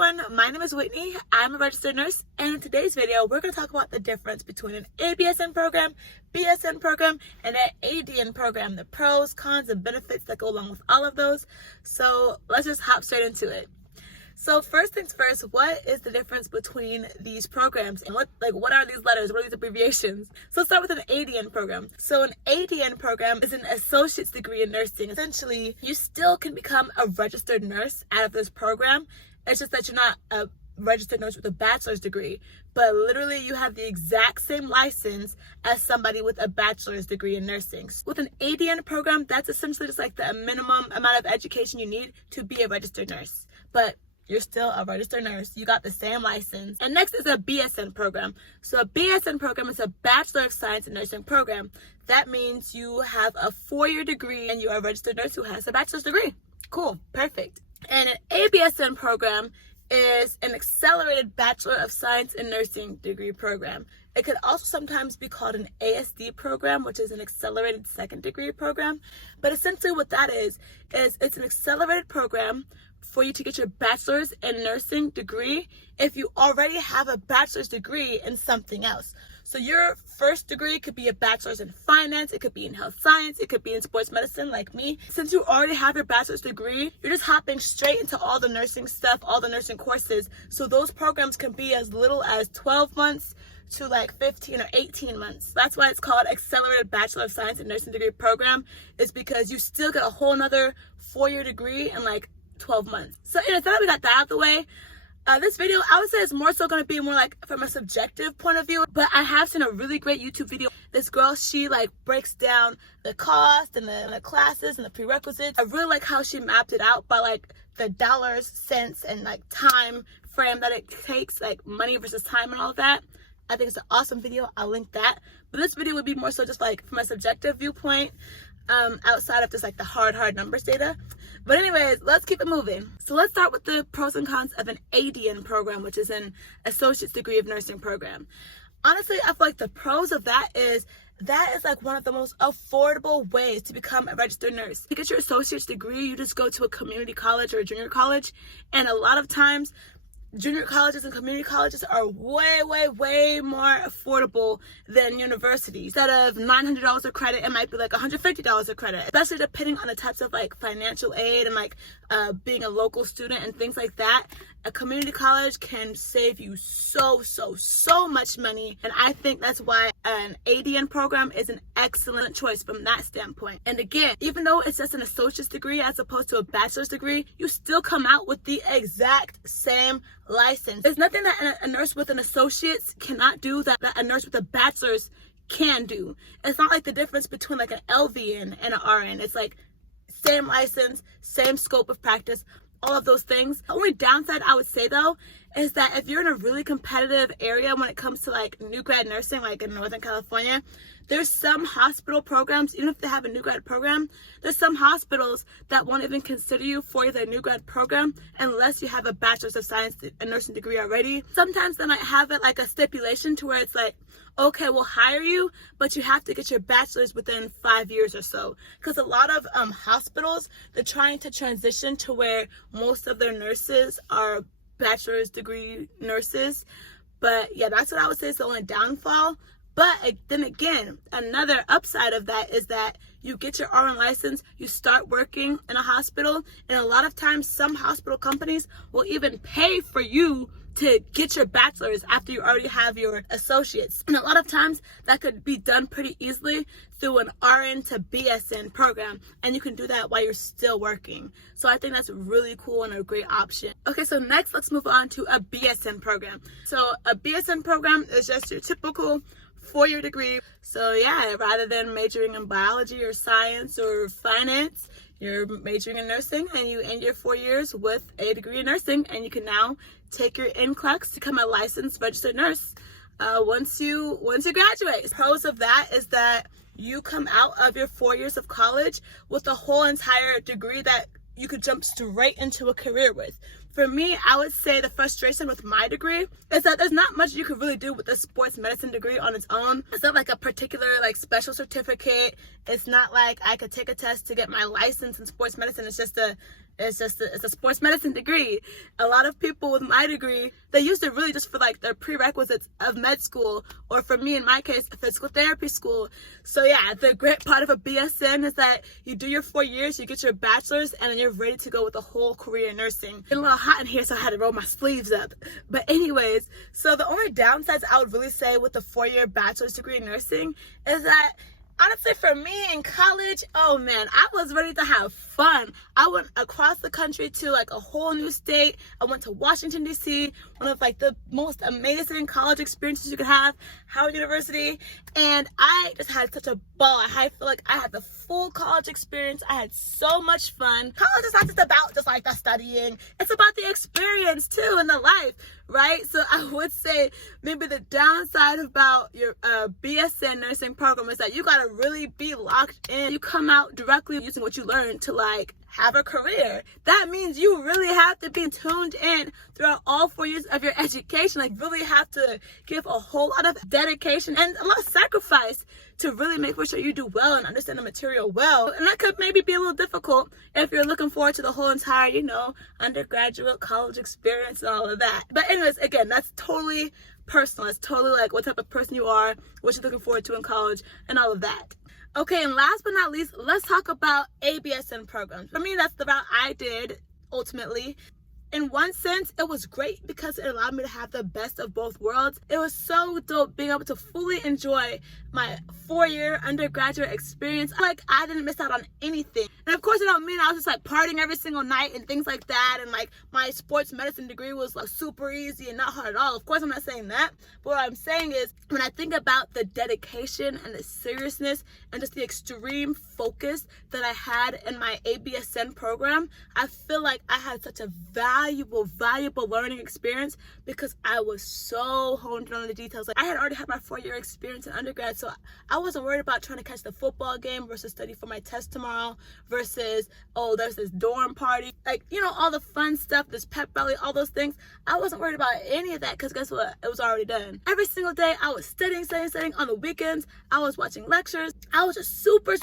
everyone, my name is Whitney. I'm a registered nurse, and in today's video we're going to talk about the difference between an ABSN program, BSN program, and an ADN program, the pros, cons, and benefits that go along with all of those. So let's just hop straight into it. So first things first, what is the difference between these programs, and what are these letters, what are these abbreviations? So let's start with an ADN program. So an ADN program is an associate's degree in nursing. Essentially, you still can become a registered nurse out of this program. It's just that you're not a registered nurse with a bachelor's degree, but literally you have the exact same license as somebody with a bachelor's degree in nursing. With an ADN program, that's essentially just like the minimum amount of education you need to be a registered nurse. But you're still a registered nurse. You got the same license. And next is a BSN program. So a BSN program is a Bachelor of Science in Nursing program. That means you have a 4-year degree and you are a registered nurse who has a bachelor's degree. Cool, perfect. And an ABSN program is an accelerated Bachelor of Science in Nursing degree program. It could also sometimes be called an ASD program, which is an accelerated second degree program. But essentially what that is it's an accelerated program for you to get your bachelor's in nursing degree if you already have a bachelor's degree in something else. So your first degree could be a bachelor's in finance, it could be in health science, it could be in sports medicine like me. Since you already have your bachelor's degree, you're just hopping straight into all the nursing stuff, all the nursing courses. So those programs can be as little as 12 months to like 15 or 18 months. That's why it's called Accelerated Bachelor of Science in Nursing degree program, is because you still get a whole nother 4-year degree in like 12 months. So now that we got that out of the way, this video, I would say, is more so going to be more like from a subjective point of view, but I have seen a really great YouTube video. This girl, she like breaks down the cost and the classes and the prerequisites. I really like how she mapped it out by like the dollars, cents, and like time frame that it takes, like money versus time and all of that. I think it's an awesome video. I'll link that. But this video would be more so just like from a subjective viewpoint, outside of just like the hard numbers data. But anyways, let's keep it moving. So let's start with the pros and cons of an ADN program, which is an associate's degree of nursing program. Honestly, I feel like the pros of that is like one of the most affordable ways to become a registered nurse. To get your associate's degree, you just go to a community college or a junior college, and a lot of times junior colleges and community colleges are way more affordable than universities. Instead of $900 a credit, it might be like $150 a credit, especially depending on the types of like financial aid and like being a local student and things like that. A community college can save you so much money, and I think that's why an ADN program is an excellent choice from that standpoint. And again, even though it's just an associate's degree as opposed to a bachelor's degree, you still come out with the exact same license. There's nothing that a nurse with an associate's cannot do that a nurse with a bachelor's can do. It's not like the difference between like an LVN and an RN. It's like same license, same scope of practice, all of those things. The only downside I would say though is that if you're in a really competitive area when it comes to like new grad nursing, like in Northern California, there's some hospital programs, even if they have a new grad program, there's some hospitals that won't even consider you for the new grad program unless you have a bachelor's of science and nursing degree already. Sometimes they might have it like a stipulation to where it's like, okay, we'll hire you, but you have to get your bachelor's within 5 years or so. Because a lot of hospitals, they're trying to transition to where most of their nurses are bachelor's degree nurses. But yeah, that's what I would say is the only downfall. But then again, another upside of that is that you get your RN license, you start working in a hospital, and a lot of times some hospital companies will even pay for you to get your bachelor's after you already have your associates. And a lot of times that could be done pretty easily through an RN to BSN program, and you can do that while you're still working. So I think that's really cool and a great option. Okay, so next let's move on to a BSN program. So a BSN program is just your typical 4-year degree. So yeah, rather than majoring in biology or science or finance, you're majoring in nursing, and you end your 4 years with a degree in nursing, and you can now take your NCLEX to become a licensed registered nurse once you graduate. The pros of that is that you come out of your 4 years of college with a whole entire degree that you could jump straight into a career with. For me, I would say the frustration with my degree is that there's not much you could really do with a sports medicine degree on its own. It's not like a particular like special certificate. It's not like I could take a test to get my license in sports medicine. It's just a It's a sports medicine degree. A lot of people with my degree, they used it really just for like their prerequisites of med school, or for me in my case, physical therapy school. So yeah, the great part of a BSN is that you do your 4 years, you get your bachelor's, and then you're ready to go with a whole career in nursing. It's a little hot in here, so I had to roll my sleeves up. But anyways, so the only downsides I would really say with the 4-year bachelor's degree in nursing is that honestly, for me in college, oh man, I was ready to have fun. I went across the country to like a whole new state. I went to Washington, D.C., one of like the most amazing college experiences you could have, Howard University. And I just had such a ball. I feel like I had the full college experience. I had so much fun. College is not just about just like the studying. It's about the experience too and the life, right? So I would say maybe the downside about your BSN nursing program is that you gotta really be locked in. You come out directly using what you learned to like have a career. That means you really have to be tuned in throughout all 4 years of your education. Like really have to give a whole lot of dedication and a lot of sacrifice to really make sure you do well and understand the material well. And that could maybe be a little difficult if you're looking forward to the whole entire, undergraduate college experience and all of that. But anyways, again, that's totally personal. It's totally like what type of person you are, what you're looking forward to in college, and all of that. Okay, and last but not least, let's talk about ABSN programs. For me, that's the route I did ultimately. In one sense, it was great because it allowed me to have the best of both worlds. It was so dope being able to fully enjoy my 4-year undergraduate experience. Like I didn't miss out on anything. And of course, it don't mean I was just like partying every single night and things like that. And like my sports medicine degree was like super easy and not hard at all. Of course, I'm not saying that. But what I'm saying is when I think about the dedication and the seriousness and just the extreme focus that I had in my ABSN program, I feel like I had such a valuable learning experience because I was so honed in on the details. Like I had already had my 4-year experience in undergrad, so I wasn't worried about trying to catch the football game versus study for my test tomorrow versus, oh, there's this dorm party. Like, all the fun stuff, this pep rally, all those things. I wasn't worried about any of that because guess what? It was already done. Every single day I was studying. On the weekends, I was watching lectures. I was just super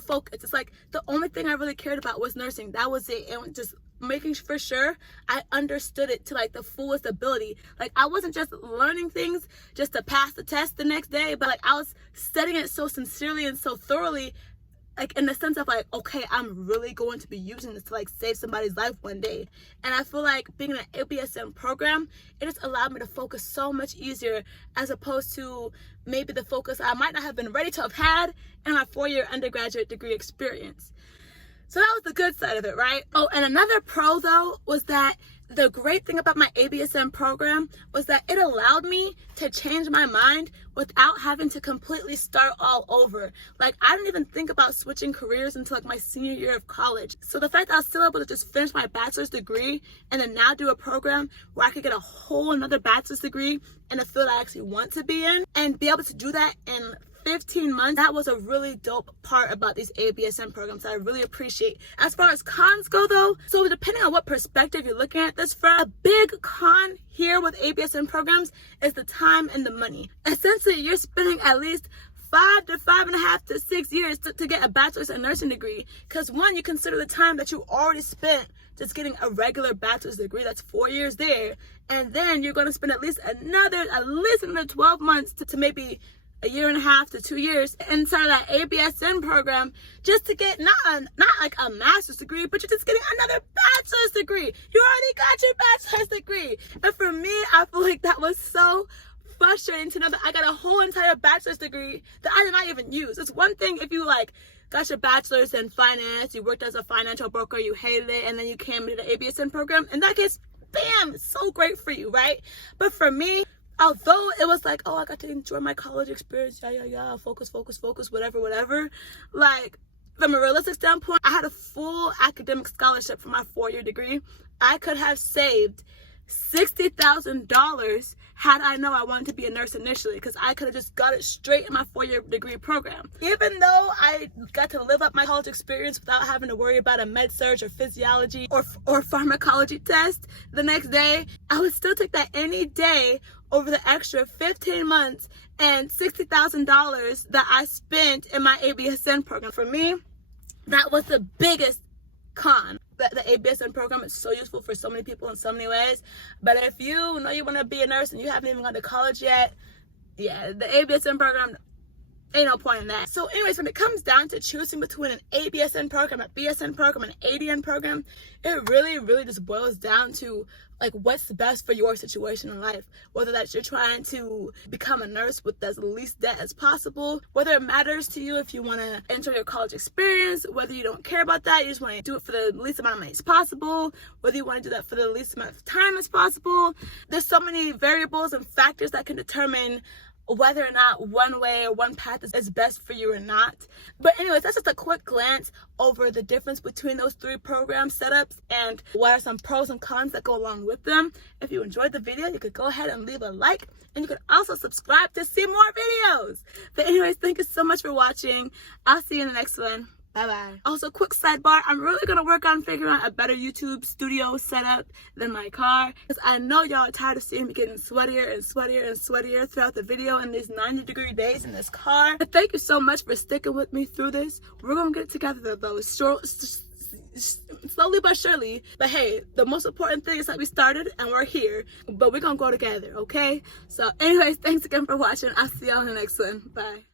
focused. It's like the only thing I really cared about was nursing. That was it. And just making for sure I understood it to like the fullest ability. Like I wasn't just learning things just to pass the test the next day, but like I was studying it so sincerely and so thoroughly, like in the sense of like, okay, I'm really going to be using this to like save somebody's life one day. And I feel like being in an ABSN program, it just allowed me to focus so much easier as opposed to maybe the focus I might not have been ready to have had in my 4-year undergraduate degree experience. So that was the good side of it, right? Oh, and another pro though was that the great thing about my ABSN program was that it allowed me to change my mind without having to completely start all over. Like I didn't even think about switching careers until like my senior year of college. So the fact that I was still able to just finish my bachelor's degree and then now do a program where I could get a whole another bachelor's degree in a field I actually want to be in and be able to do that in 15 months, that was a really dope part about these ABSN programs that I really appreciate. As far as cons go though, so depending on what perspective you're looking at this from, a big con here with ABSN programs is the time and the money. Essentially, you're spending at least 5 to 5.5 to 6 years to get a bachelor's in nursing degree. Because one, you consider the time that you already spent just getting a regular bachelor's degree, that's 4 years there. And then you're going to spend at least another 12 months to maybe 1.5 to 2 years inside of that ABSN program just to get not like a master's degree, but you're just getting another bachelor's degree. You already got your bachelor's degree. And for me, I feel like that was so frustrating to know that I got a whole entire bachelor's degree that I did not even use. It's one thing if you like got your bachelor's in finance, you worked as a financial broker, you hated it, and then you came into the ABSN program. In that case, bam, so great for you, right? But for me, although it was like, oh, I got to enjoy my college experience, focus, whatever. Like, from a realistic standpoint, I had a full academic scholarship for my 4-year degree. I could have saved $60,000 had I known I wanted to be a nurse initially, because I could have just got it straight in my 4-year degree program. Even though I got to live up my college experience without having to worry about a med surg or physiology or pharmacology test the next day, I would still take that any day over the extra 15 months and $60,000 that I spent in my ABSN program. For me, that was the biggest con. The ABSN program is so useful for so many people in so many ways. But if you know you want to be a nurse and you haven't even gone to college yet, yeah, the ABSN program, ain't no point in that. So anyways, when it comes down to choosing between an ABSN program, a BSN program, and an ADN program, it really just boils down to like what's best for your situation in life. Whether that's you're trying to become a nurse with as least debt as possible, whether it matters to you if you want to enter your college experience, whether you don't care about that, you just want to do it for the least amount of money as possible, whether you want to do that for the least amount of time as possible. There's so many variables and factors that can determine whether or not one way or one path is best for you or not. But anyways, that's just a quick glance over the difference between those three program setups and what are some pros and cons that go along with them. If you enjoyed the video, you could go ahead and leave a like, and you could also subscribe to see more videos. But anyways, thank you so much for watching. I'll see you in the next one. Bye-bye. Also, quick sidebar, I'm really going to work on figuring out a better YouTube studio setup than my car, because I know y'all are tired of seeing me getting sweatier and sweatier and sweatier throughout the video in these 90-degree days in this car. But thank you so much for sticking with me through this. We're going to get it together though, slowly but surely. But hey, the most important thing is that we started and we're here, but we're going to go together, okay? So anyways, thanks again for watching. I'll see y'all in the next one. Bye.